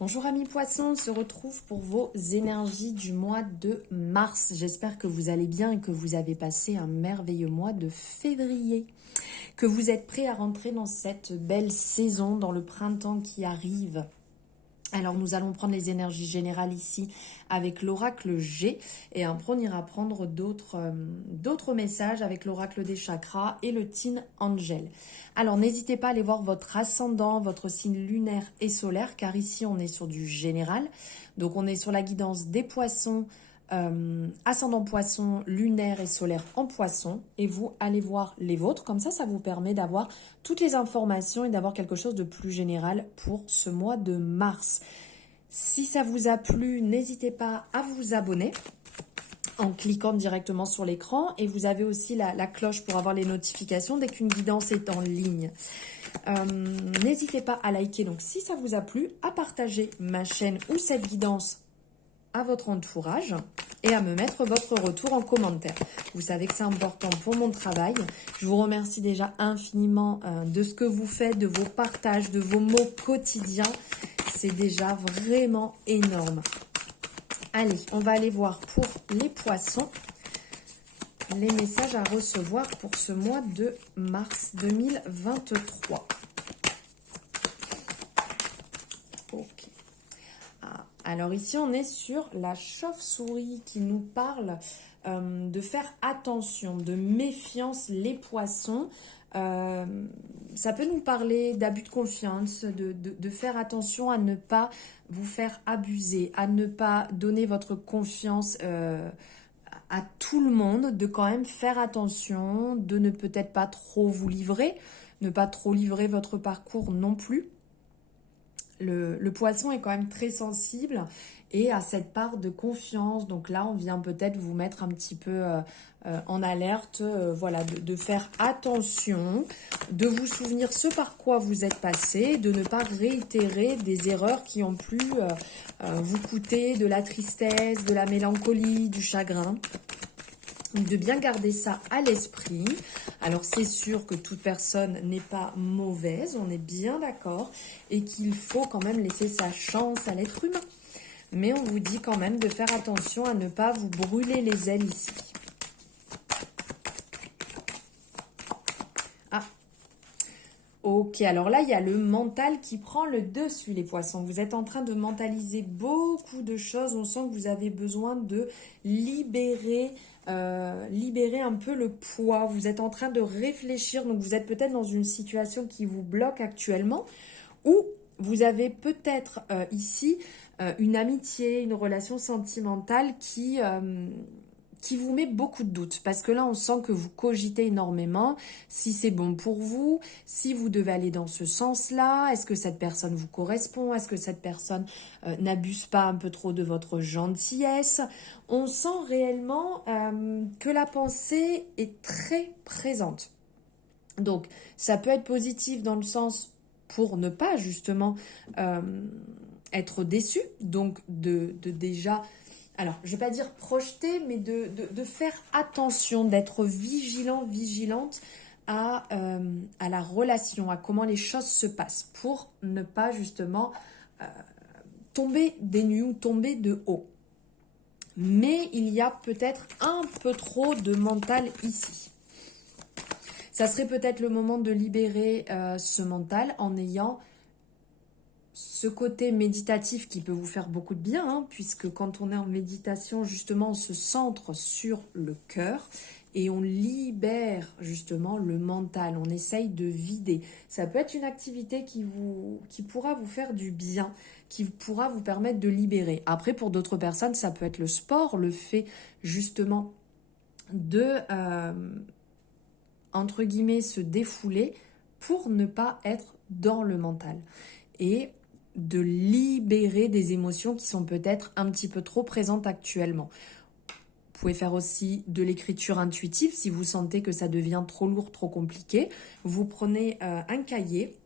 Bonjour amis poissons, on se retrouve pour vos énergies du mois de mars. J'espère que vous allez bien et que vous avez passé un merveilleux mois de février. Que vous êtes prêts à rentrer dans cette belle saison, dans le printemps qui arrive. Alors nous allons prendre les énergies générales ici avec l'oracle G et après on ira prendre d'autres messages avec l'oracle des chakras et le Teen Angel. Alors n'hésitez pas à aller voir votre ascendant, votre signe lunaire et solaire car ici on est sur du général. Donc on est sur la guidance des poissons, ascendant poisson, lunaire et solaire en poisson et vous allez voir les vôtres, comme ça vous permet d'avoir toutes les informations et d'avoir quelque chose de plus général pour ce mois de mars. Si ça vous a plu, n'hésitez pas à vous abonner en cliquant directement sur l'écran et vous avez aussi la cloche pour avoir les notifications dès qu'une guidance est en ligne. N'hésitez pas à liker, donc si ça vous a plu, à partager ma chaîne ou cette guidance à votre entourage et à me mettre votre retour en commentaire. Vous savez que c'est important pour mon travail. Je vous remercie déjà infiniment de ce que vous faites, de vos partages, de vos mots quotidiens. C'est déjà vraiment énorme. Allez, on va aller voir pour les poissons les messages à recevoir pour ce mois de mars 2023. Ok. Alors ici, on est sur la chauve-souris qui nous parle de faire attention, de méfiance les poissons. Ça peut nous parler d'abus de confiance, de faire attention à ne pas vous faire abuser, à ne pas donner votre confiance à tout le monde, de quand même faire attention, de ne peut-être pas trop vous livrer, ne pas trop livrer votre parcours non plus. Le poisson est quand même très sensible et a cette part de confiance. Donc là, on vient peut-être vous mettre un petit peu en alerte, voilà, de faire attention, de vous souvenir ce par quoi vous êtes passé, de ne pas réitérer des erreurs qui ont pu vous coûter de la tristesse, de la mélancolie, du chagrin. De bien garder ça à l'esprit. Alors c'est sûr que toute personne n'est pas mauvaise, on est bien d'accord, et qu'il faut quand même laisser sa chance à l'être humain. Mais on vous dit quand même de faire attention à ne pas vous brûler les ailes ici. Ah, ok, alors là il y a le mental qui prend le dessus les poissons. Vous êtes en train de mentaliser beaucoup de choses, on sent que vous avez besoin de libérer un peu le poids, vous êtes en train de réfléchir, donc vous êtes peut-être dans une situation qui vous bloque actuellement, ou vous avez peut-être ici une amitié, une relation sentimentale qui vous met beaucoup de doutes, parce que là on sent que vous cogitez énormément, si c'est bon pour vous, si vous devez aller dans ce sens-là, est-ce que cette personne vous correspond, est-ce que cette personne n'abuse pas un peu trop de votre gentillesse. On sent réellement que la pensée est très présente. Donc ça peut être positif dans le sens pour ne pas justement être déçu, donc de déjà... Alors, je ne vais pas dire projeter, mais de faire attention, d'être vigilant, vigilante à la relation, à comment les choses se passent, pour ne pas justement tomber des nues ou tomber de haut. Mais il y a peut-être un peu trop de mental ici. Ça serait peut-être le moment de libérer ce mental en ayant ce côté méditatif qui peut vous faire beaucoup de bien, hein, puisque quand on est en méditation, justement, on se centre sur le cœur et on libère justement le mental, on essaye de vider. Ça peut être une activité qui pourra vous faire du bien, qui pourra vous permettre de libérer. Après, pour d'autres personnes, ça peut être le sport, le fait justement de, entre guillemets, se défouler pour ne pas être dans le mental. Et de libérer des émotions qui sont peut-être un petit peu trop présentes actuellement. Vous pouvez faire aussi de l'écriture intuitive si vous sentez que ça devient trop lourd, trop compliqué. Vous prenez un cahier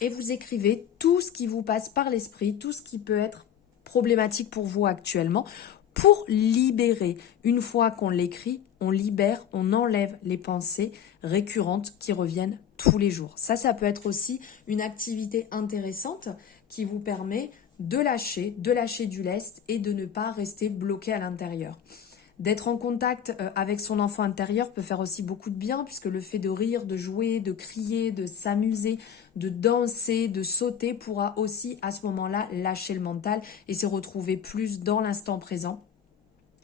et vous écrivez tout ce qui vous passe par l'esprit, tout ce qui peut être problématique pour vous actuellement, pour libérer. Une fois qu'on l'écrit, on libère, on enlève les pensées récurrentes qui reviennent tous les jours. Ça peut être aussi une activité intéressante qui vous permet de lâcher du lest et de ne pas rester bloqué à l'intérieur. D'être en contact avec son enfant intérieur peut faire aussi beaucoup de bien, puisque le fait de rire, de jouer, de crier, de s'amuser, de danser, de sauter pourra aussi à ce moment-là lâcher le mental et se retrouver plus dans l'instant présent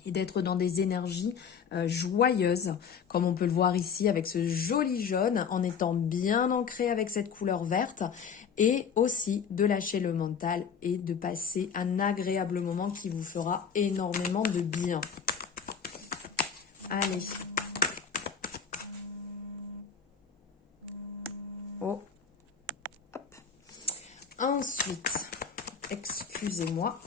et d'être dans des énergies joyeuses, comme on peut le voir ici avec ce joli jaune, en étant bien ancré avec cette couleur verte, et aussi de lâcher le mental et de passer un agréable moment qui vous fera énormément de bien. Allez. Oh. Hop. Ensuite, excusez-moi.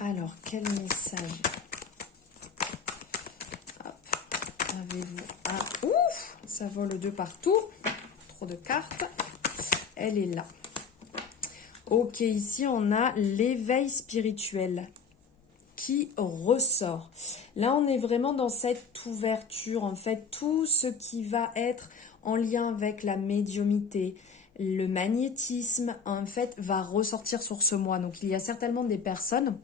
Alors, quel message avez-vous? Ah, ouf, ça vole de partout. Trop de cartes. Elle est là. Ok, ici on a l'éveil spirituel qui ressort. Là, on est vraiment dans cette ouverture. En fait, tout ce qui va être en lien avec la médiumnité, le magnétisme, en fait, va ressortir sur ce mois. Donc, il y a certainement des personnes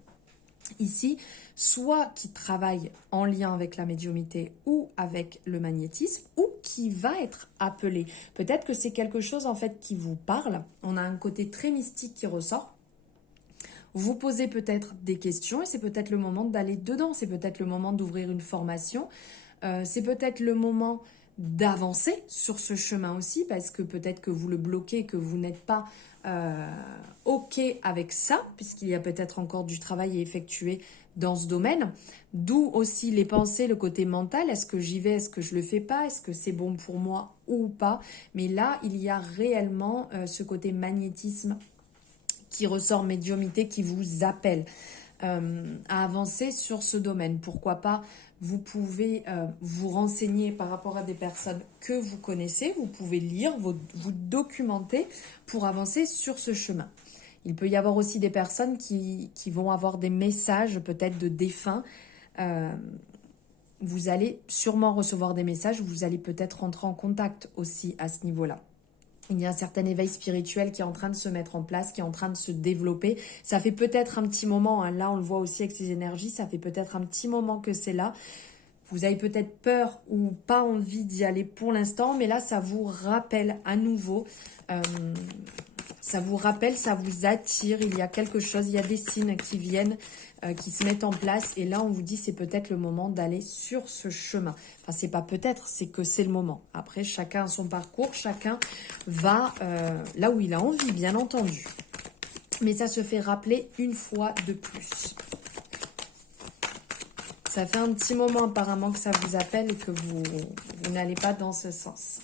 ici, soit qui travaillent en lien avec la médiumnité ou avec le magnétisme, ou qui va être appelé. Peut-être que c'est quelque chose en fait qui vous parle. On a un côté très mystique qui ressort. Vous posez peut-être des questions et c'est peut-être le moment d'aller dedans. C'est peut-être le moment d'ouvrir une formation. C'est peut-être le moment d'avancer sur ce chemin aussi, parce que peut-être que vous le bloquez, que vous n'êtes pas OK avec ça, puisqu'il y a peut-être encore du travail à effectuer dans ce domaine. D'où aussi les pensées, le côté mental. Est-ce que j'y vais? Est-ce que je le fais pas? Est-ce que c'est bon pour moi ou pas? Mais là, il y a réellement ce côté magnétisme qui ressort, médiumnité, qui vous appelle à avancer sur ce domaine. Pourquoi pas, vous pouvez vous renseigner par rapport à des personnes que vous connaissez, vous pouvez lire, vous documenter pour avancer sur ce chemin. Il peut y avoir aussi des personnes qui vont avoir des messages peut-être de défunts. Vous allez sûrement recevoir des messages, vous allez peut-être rentrer en contact aussi à ce niveau-là. Il y a un certain éveil spirituel qui est en train de se mettre en place, qui est en train de se développer. Ça fait peut-être un petit moment, hein, là on le voit aussi avec ces énergies, ça fait peut-être un petit moment que c'est là. Vous avez peut-être peur ou pas envie d'y aller pour l'instant, mais là ça vous rappelle à nouveau, ça vous rappelle, ça vous attire, il y a quelque chose, il y a des signes qui viennent, qui se mettent en place, et là on vous dit c'est peut-être le moment d'aller sur ce chemin. Enfin c'est pas peut-être, c'est que c'est le moment. Après chacun a son parcours, chacun va là où il a envie, bien entendu. Mais ça se fait rappeler une fois de plus. Ça fait un petit moment apparemment que ça vous appelle et que vous n'allez pas dans ce sens.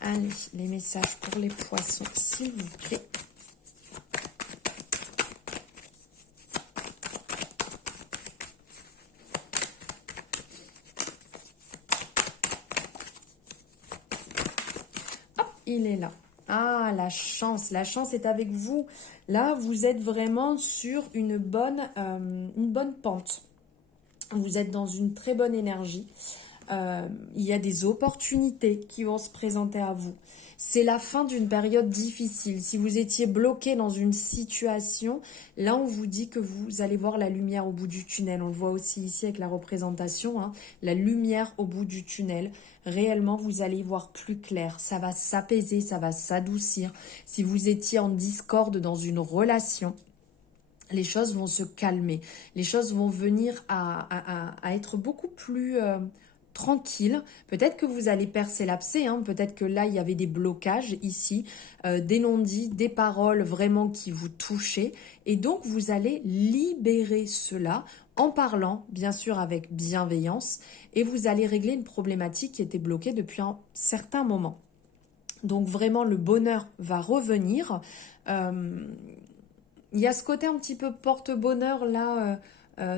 Allez, les messages pour les poissons, s'il vous plaît. Hop, il est là. Ah, la chance est avec vous. Là, vous êtes vraiment sur une bonne pente. Vous êtes dans une très bonne énergie. Il y a des opportunités qui vont se présenter à vous. C'est la fin d'une période difficile. Si vous étiez bloqué dans une situation, là on vous dit que vous allez voir la lumière au bout du tunnel. On le voit aussi ici avec la représentation, hein, la lumière au bout du tunnel. Réellement, vous allez y voir plus clair. Ça va s'apaiser, ça va s'adoucir. Si vous étiez en discorde dans une relation, les choses vont se calmer. Les choses vont venir à être beaucoup plus tranquille. Peut-être que vous allez percer l'abcès, hein. Peut-être que là, il y avait des blocages ici, des non-dits, des paroles vraiment qui vous touchaient. Et donc, vous allez libérer cela en parlant, bien sûr, avec bienveillance. Et vous allez régler une problématique qui était bloquée depuis un certain moment. Donc, vraiment, le bonheur va revenir. Il y a ce côté un petit peu porte-bonheur là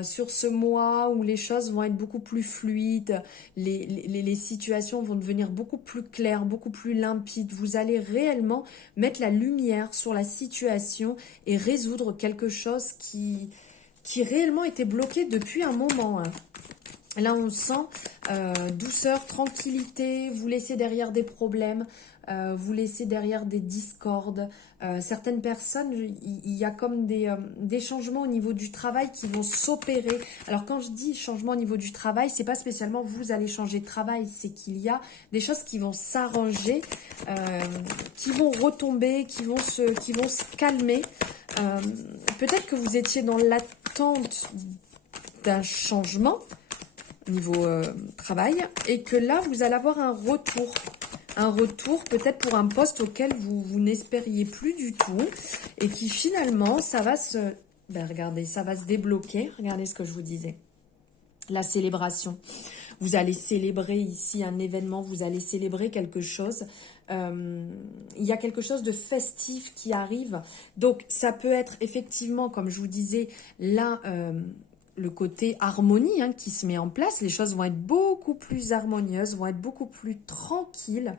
sur ce mois où les choses vont être beaucoup plus fluides, les situations vont devenir beaucoup plus claires, beaucoup plus limpides. Vous allez réellement mettre la lumière sur la situation et résoudre quelque chose qui réellement était bloqué depuis un moment, hein. Là, on sent douceur, tranquillité, vous laissez derrière des problèmes, vous laissez derrière des discordes. Certaines personnes, il y a comme des changements au niveau du travail qui vont s'opérer. Alors, quand je dis changement au niveau du travail, c'est pas spécialement vous allez changer de travail, c'est qu'il y a des choses qui vont s'arranger, qui vont retomber, qui vont se calmer. Peut-être que vous étiez dans l'attente d'un changement niveau travail, et que là, vous allez avoir un retour. Un retour peut-être pour un poste auquel vous n'espériez plus du tout, et qui finalement, ça va se... Ben, regardez, ça va se débloquer. Regardez ce que je vous disais. La célébration. Vous allez célébrer ici un événement, vous allez célébrer quelque chose. Il y a quelque chose de festif qui arrive. Donc, ça peut être effectivement, comme je vous disais, là... le côté harmonie qui se met en place, les choses vont être beaucoup plus harmonieuses, vont être beaucoup plus tranquilles,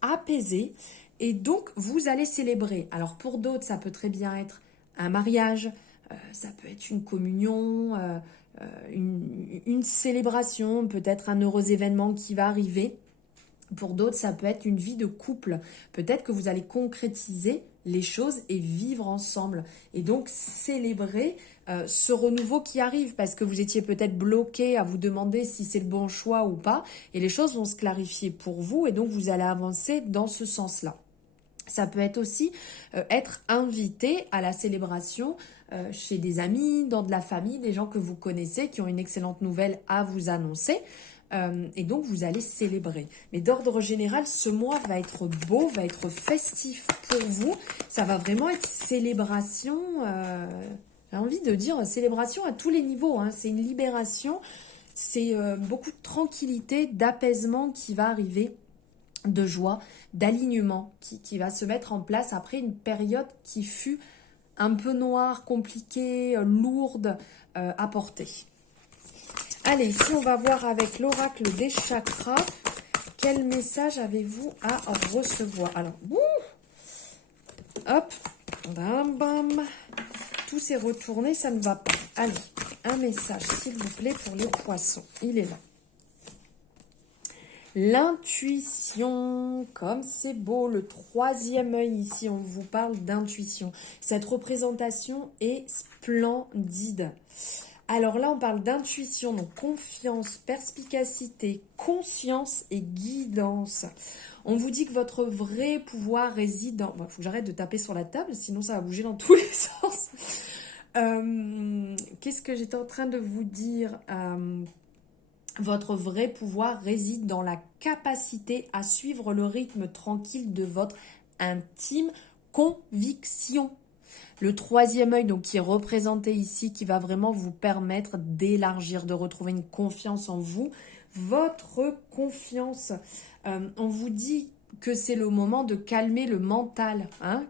apaisées, et donc vous allez célébrer. Alors pour d'autres, ça peut très bien être un mariage, ça peut être une communion, une célébration, peut-être un heureux événement qui va arriver. Pour d'autres, ça peut être une vie de couple. Peut-être que vous allez concrétiser les choses et vivre ensemble. Et donc, célébrer ce renouveau qui arrive, parce que vous étiez peut-être bloqué à vous demander si c'est le bon choix ou pas. Et les choses vont se clarifier pour vous, et donc vous allez avancer dans ce sens-là. Ça peut être aussi être invité à la célébration chez des amis, dans de la famille, des gens que vous connaissez, qui ont une excellente nouvelle à vous annoncer. Et donc, vous allez célébrer. Mais d'ordre général, ce mois va être beau, va être festif pour vous. Ça va vraiment être célébration, j'ai envie de dire célébration à tous les niveaux. C'est une libération, c'est beaucoup de tranquillité, d'apaisement qui va arriver, de joie, d'alignement qui va se mettre en place après une période qui fut un peu noire, compliquée, lourde à porter. Allez, ici on va voir avec l'oracle des chakras, quel message avez-vous à recevoir? Alors, hop, bam, bam, tout s'est retourné, ça ne va pas. Allez, un message s'il vous plaît pour les poissons, il est là. L'intuition, comme c'est beau, le troisième œil ici, on vous parle d'intuition. Cette représentation est splendide. Alors là, on parle d'intuition, donc confiance, perspicacité, conscience et guidance. On vous dit que votre vrai pouvoir réside dans... Bon, il faut que j'arrête de taper sur la table, sinon ça va bouger dans tous les sens. Qu'est-ce que j'étais en train de vous dire Votre vrai pouvoir réside dans la capacité à suivre le rythme tranquille de votre intime conviction. Le troisième œil, donc, qui est représenté ici, qui va vraiment vous permettre d'élargir, de retrouver une confiance en vous. Votre confiance, on vous dit que c'est le moment de calmer le mental,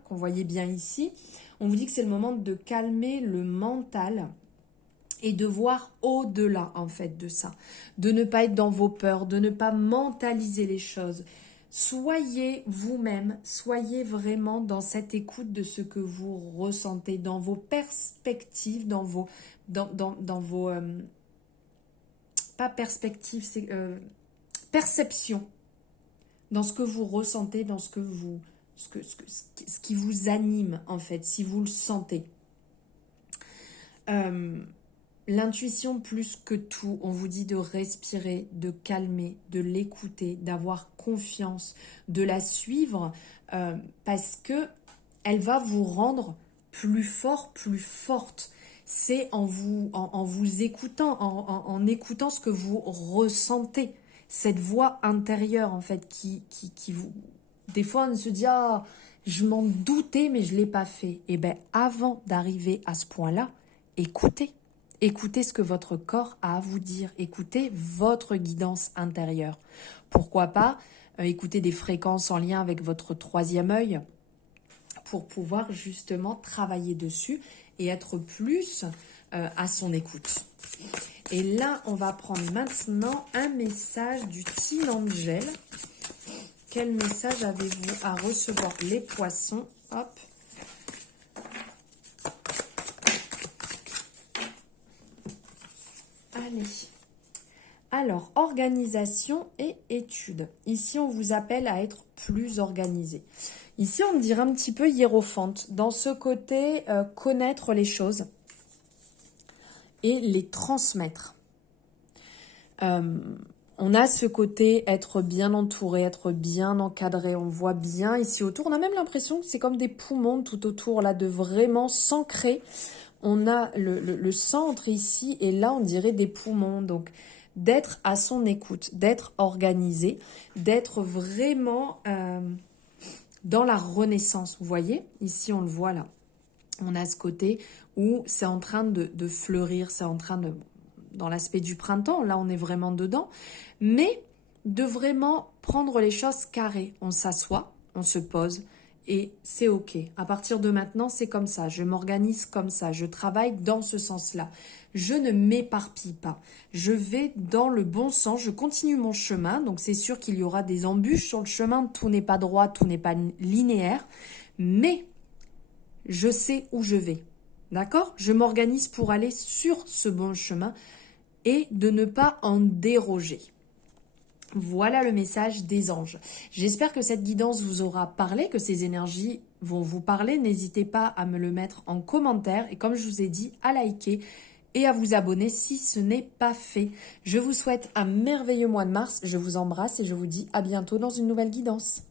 qu'on voyait bien ici. On vous dit que c'est le moment de calmer le mental et de voir au-delà, en fait, de ça. De ne pas être dans vos peurs, de ne pas mentaliser les choses. Soyez vous-même, soyez vraiment dans cette écoute de ce que vous ressentez, dans vos perspectives, dans vos pas perspectives, c'est perception, dans ce que vous ressentez, dans ce qui vous anime en fait, si vous le sentez. L'intuition, plus que tout, on vous dit de respirer, de calmer, de l'écouter, d'avoir confiance, de la suivre parce que elle va vous rendre plus fort, plus forte. C'est en vous écoutant, en écoutant ce que vous ressentez, cette voix intérieure en fait qui vous... Des fois on se dit « Ah, je m'en doutais mais je ne l'ai pas fait ». Et bien avant d'arriver à ce point-là, écoutez. Écoutez ce que votre corps a à vous dire. Écoutez votre guidance intérieure. Pourquoi pas écouter des fréquences en lien avec votre troisième œil pour pouvoir justement travailler dessus et être plus à son écoute. Et là, on va prendre maintenant un message du Teen Angel. Quel message avez-vous à recevoir, les poissons? Hop. Allez. Alors, organisation et études. Ici, on vous appelle à être plus organisé. Ici, on me dirait un petit peu hiérophante. Dans ce côté, connaître les choses et les transmettre. On a ce côté être bien entouré, être bien encadré. On voit bien ici autour. On a même l'impression que c'est comme des poumons tout autour là, de vraiment s'ancrer. On a le centre ici et là, on dirait des poumons. Donc, d'être à son écoute, d'être organisé, d'être vraiment dans la renaissance. Vous voyez, ici, on le voit là. On a ce côté où c'est en train de fleurir, c'est en train de... Dans l'aspect du printemps, là, on est vraiment dedans. Mais de vraiment prendre les choses carrées. On s'assoit, on se pose et c'est OK. À partir de maintenant, c'est comme ça. Je m'organise comme ça. Je travaille dans ce sens-là. Je ne m'éparpille pas. Je vais dans le bon sens. Je continue mon chemin. Donc, c'est sûr qu'il y aura des embûches sur le chemin. Tout n'est pas droit, tout n'est pas linéaire. Mais je sais où je vais. D'accord? Je m'organise pour aller sur ce bon chemin et de ne pas en déroger. Voilà le message des anges. J'espère que cette guidance vous aura parlé, que ces énergies vont vous parler. N'hésitez pas à me le mettre en commentaire et comme je vous ai dit, à liker et à vous abonner si ce n'est pas fait. Je vous souhaite un merveilleux mois de mars, je vous embrasse et je vous dis à bientôt dans une nouvelle guidance.